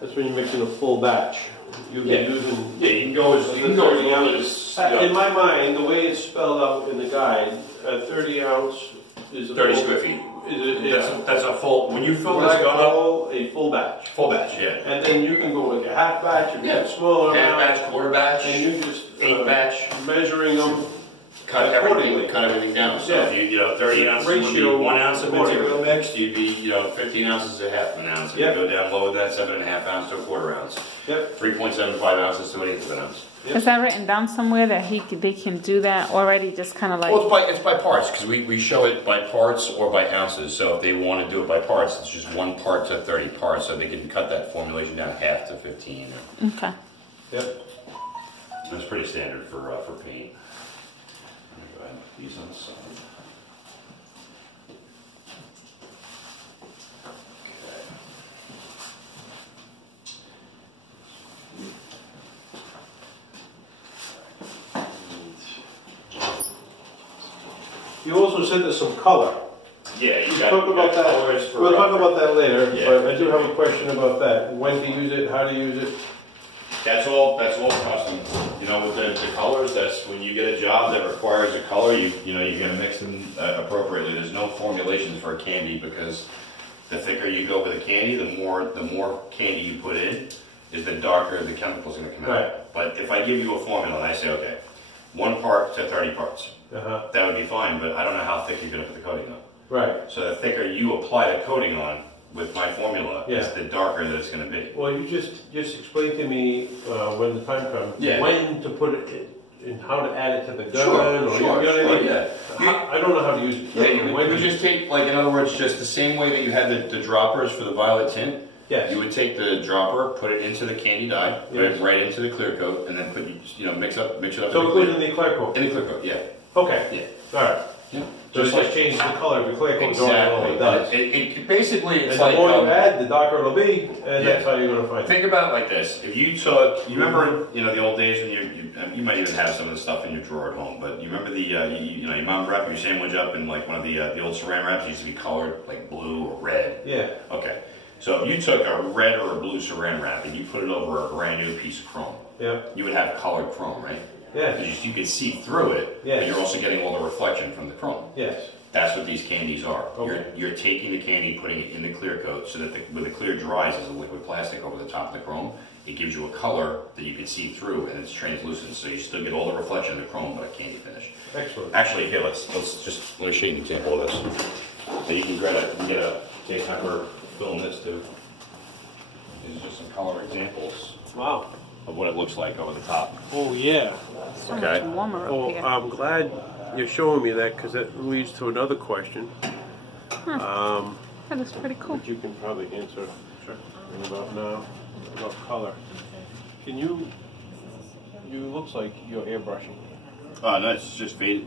That's when you're mixing a full batch. You'll be using. Yeah, you can go as In my mind, the way it's spelled out in the guide, 30 ounce is 30 square feet. That's a full. When you fill this gun up, a full batch. Full batch, yeah. And then you can go like a half batch, or a smaller amount. Half batch, quarter batch, and you just 8 batch, measuring them. Cut everything down. So if you 30 ounces would be 1 ounce of material mixed, you'd be 15 ounces to half an ounce. If you go down low with that, 7.5 ounce to a quarter ounce. Yep. 3.75 ounces to 1/8 of an ounce. Yep. Is that written down somewhere that they can do that already? Just kind of like. Well, it's by parts because we show it by parts or by ounces. So if they want to do it by parts, it's just 1 part to 30 parts. So they can cut that formulation down half to 15. Okay. Yep. That's pretty standard for paint. Go ahead and put these on the side. You also said there's some color. Yeah, you got colors for. We'll talk about that later, yeah. But I do have a question about that. When to use it, how to use it. That's all custom. With the colors, that's when you get a job that requires a color, you're going to mix them appropriately. There's no formulations for a candy because the thicker you go with a candy, the more candy you put in, is the darker the chemical's going to come out. Right. But if I give you a formula and I say, okay, 1 part to 30 parts, that would be fine, but I don't know how thick you're going to put the coating on. Right. So the thicker you apply the coating on with my formula, is the darker that it's going to be. Well, you just explain to me when the time comes, when to put it and how to add it to the gun. I don't know how to use it. Yeah, you would just take, in other words, just the same way that you had the droppers for the violet tint. Yes. You would take the dropper, put it into the candy dye, put it right into the clear coat, and then mix it up. So include in the clear coat. In the clear coat, yeah. Okay. Yeah. All right. Yeah. So it just changes the color of the clear coat. Exactly. It does. Basically, it's and like the more you add, the darker it'll be, and that's how you're going to find it. Think about it like this: if you took, you remember, the old days when you might even have some of the stuff in your drawer at home, but you remember the, your mom wrap your sandwich up in like one of the old saran wraps used to be colored like blue or red. Yeah. Okay. So if you took a red or a blue saran wrap and you put it over a brand new piece of chrome, you would have colored chrome, right? Yeah. Because you could see through it, but you're also getting all the reflection from the chrome. Yes. That's what these candies are. Okay. You're taking the candy, putting it in the clear coat, so that when the clear dries as a liquid plastic over the top of the chrome, it gives you a color that you can see through, and it's translucent, so you still get all the reflection of the chrome, but a candy finish. Excellent. Actually, here, let me show you an example of this. So you can get a K pepper, film this too. These are just some color examples. Wow. Of what it looks like over the top. Oh yeah. So much warmer up here. I'm glad you're showing me that because that leads to another question. That is pretty cool. That you can probably answer about now about color. Can you? You looks like you're airbrushing. No, it's just faded.